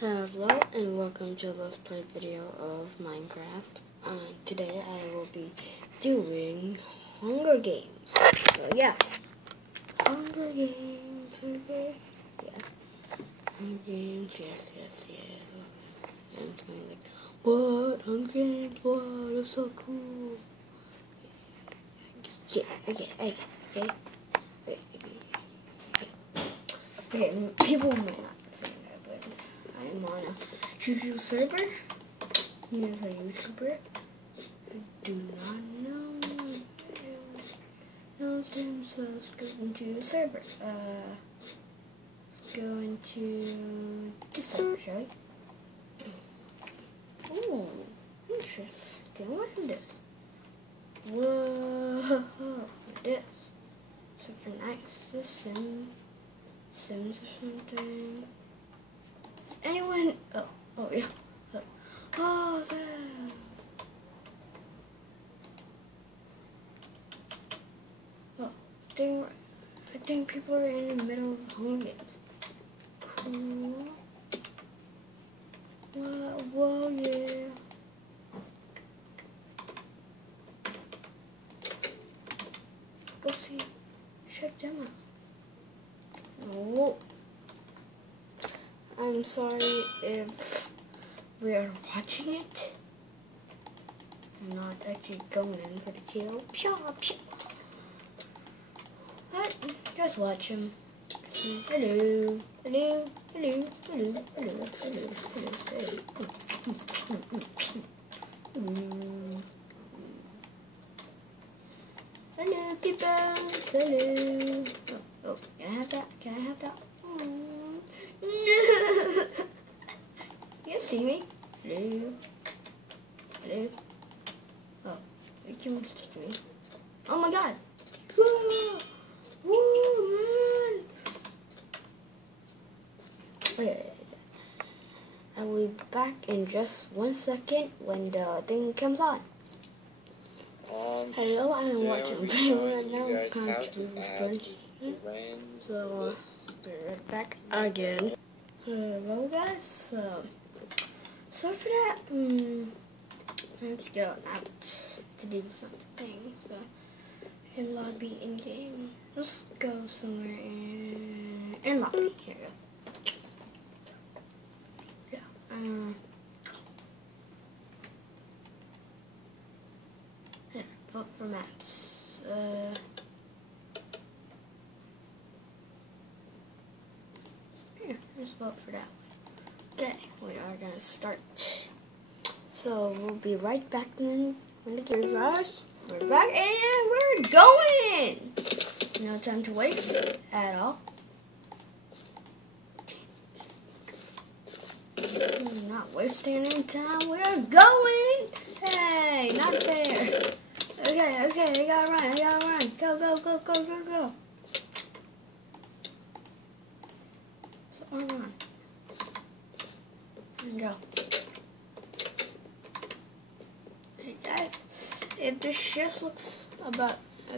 Hello and welcome to a Let's Play video of Minecraft. Today I will be doing Hunger Games. So yeah, Hunger Games, okay? Yeah, Hunger Games, yes. And it's going like, what? Hunger Games, what? It's so cool. Yeah, okay. Okay, people might not say that, but I'm on a Choo server. He is a YouTuber. I do not know knows him, so let's go into the server. Go into this server, shall we? Ooh, interesting. What is this? Whoa, this. Super nice. This Sims or something. Is anyone? Oh yeah. Oh, there. Oh, I think people are in the middle of Hunger Games. Cool. Whoa, yeah. Let's go see. Check them out. Oh. I'm sorry if we are watching it. I'm not actually going in for the kill. But just watch him. Hello. Hello, peoples. Hello. Oh, can I have that? No. You see me? Hello. Oh, you too much to me. Oh my god. Woo, man. Wait. I will be back in just 1 second when the thing comes on. Hello, I'm watching right now. So, we're back again. Hello, guys. So for that, let's go out to do something. So, in lobby, in game. Let's go somewhere in lobby. Here we go. Yeah, vote for maps. Here, let's vote for that. Okay, we are gonna start. So we'll be right back then when the gears rise. We're back and we're going! No time to waste at all. Not wasting any time. We're going! Hey, not fair. Okay, I gotta run. Go. So I'll run. And go. Hey guys, if this just looks a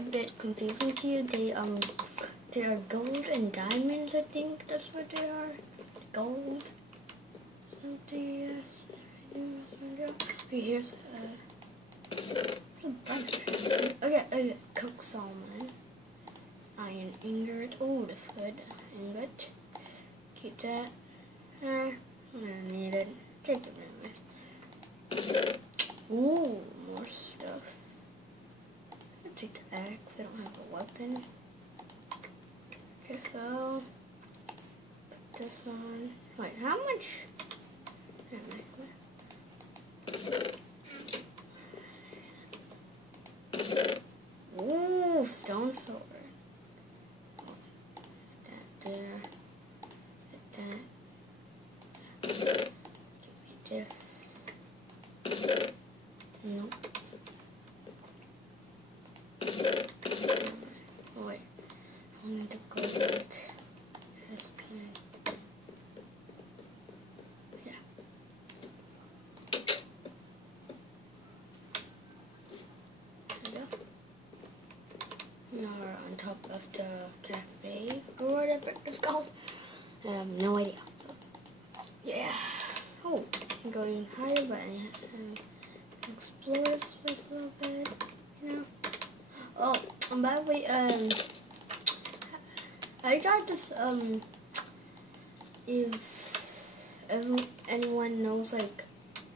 bit confusing to you, they are gold and diamonds. I think that's what they are. Gold. Something. Yes. Here's a bunch. Okay. Coke salmon. Iron ingot. Oh, that's good. Ingot. Keep that. I don't need it. Take it anyway. Ooh, more stuff. I'll take the axe. I don't have a weapon. Okay, so put this on. Wait, how much? Ooh, stone sword. That there. That. Give me this. Nope. Oh, wait. I need to go with this pen. Yeah. Now we're on top of the cafe or whatever it's called. I have no idea. So, yeah. going higher, but I explore this place a little bit, you know. Oh, and by the way, I got this, if anyone knows, like,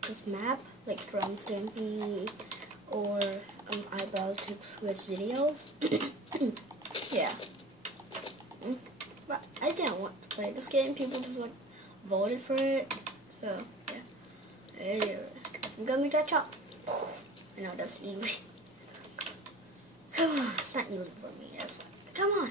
this map, like from Stampy or Eyebrow Takes Squid's videos. Yeah. But I didn't want to play this game. People just like voted for it. So yeah. I'm gonna make that chop. I know that's easy. Come on, it's not easy for me. That's why. Come on.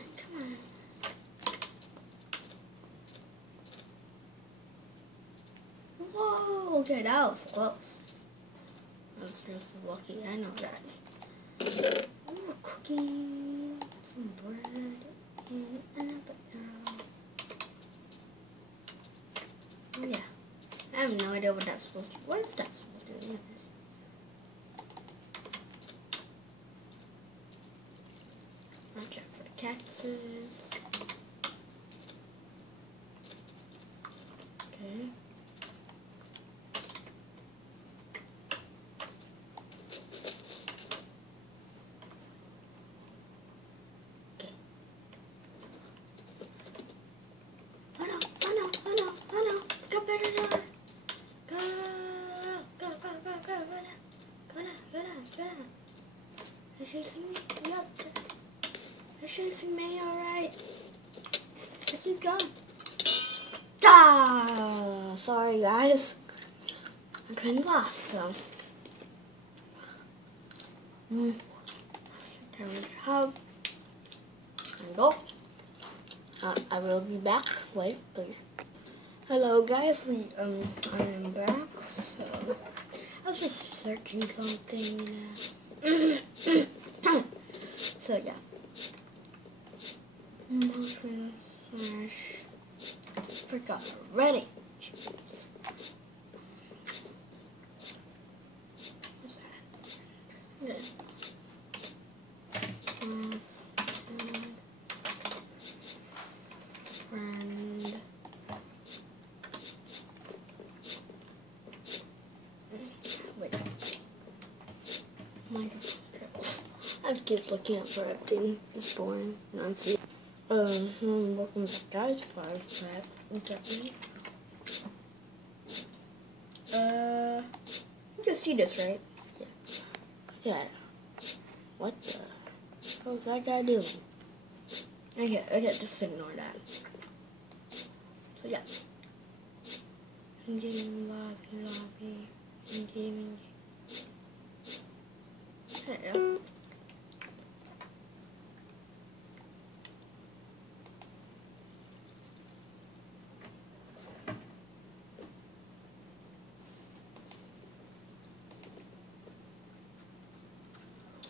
Whoa, okay, that was close. I was just lucky, I know that. Ooh, a cookie, some bread, and another arrow. Oh yeah. I have no idea what that's supposed to do. What is that supposed to do? Anyways. Watch out for the cactuses. Okay. They're chasing me? Yep. They're chasing me, alright. I keep going. Ah! Sorry, guys. I couldn't lost, so. Hub. And go. I will be back. Wait, please. Hello, guys. I am back. So, I was just searching something, you know. So yeah. Mushroom smash. Forgot already. Jeez. What's that? Good. Friend. Wait. I keep looking up for everything. It's boring. Nancy. Welcome back, guys. You can see this, right? Yeah. What the hell's that guy doing? Okay, just ignore that. So yeah. Game lobby. Game. There you go.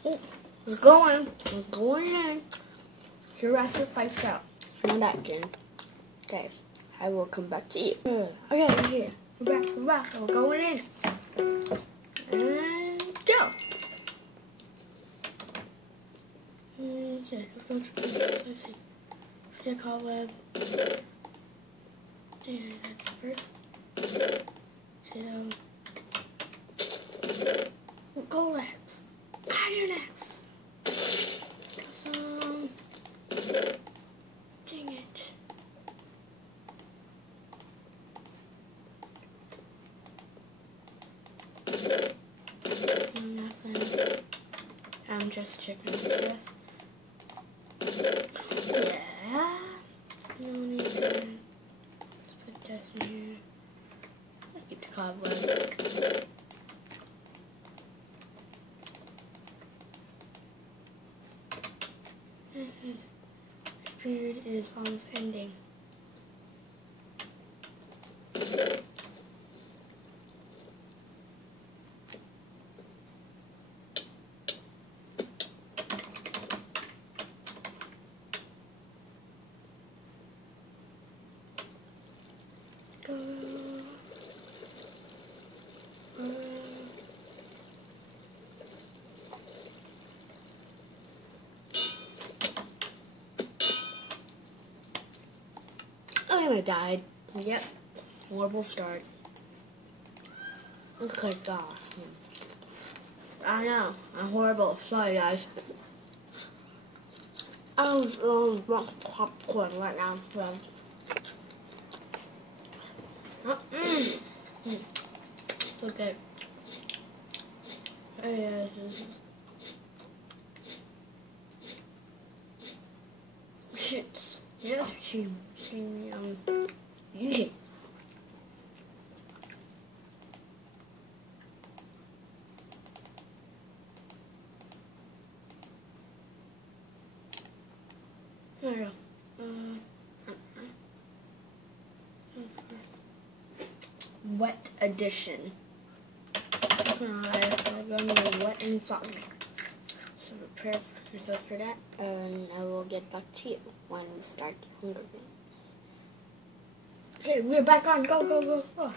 Oh, we're going in. Jurassic Spiced Out. Not that game. Okay, I will come back to you. Okay, we're here. We're back. We're going in. And go. Okay, let's go to let's see. Let's get Cobweb. First. Goldax. Hydronex. Dang it. Nothing. I'm just checking this. Yeah. No need to. Let's put this in here. Let's keep the cobweb. This period is almost ending. Go. I died. Yep. Horrible start. Okay, God. I know. I'm horrible. Sorry, guys. I want popcorn right now. So. Okay. Yes. Shit. Yeah, she eating. There we go. Wet edition. I'm going to wet and soggy. So prepare yourself for that, and I will get back to you when we start Hunger Games. Okay, we're back on. Go, go, go, go.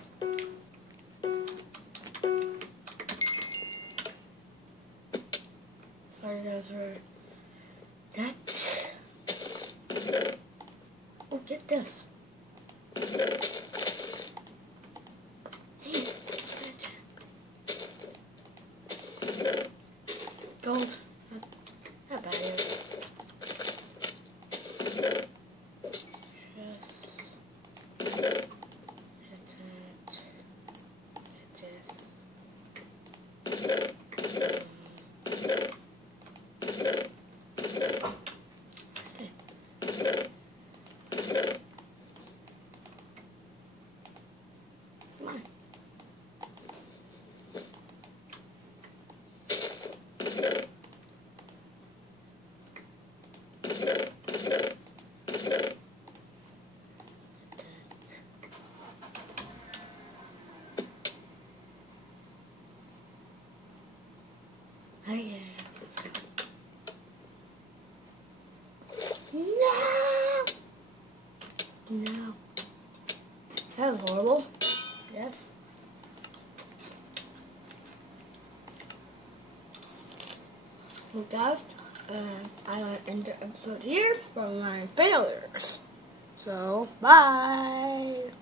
Sorry guys for that. Oh, get this. Gold. How bad it is. Come on. No! No. That was horrible. Yes. Well, guys, I'm going to end the episode here for my failures. So, bye!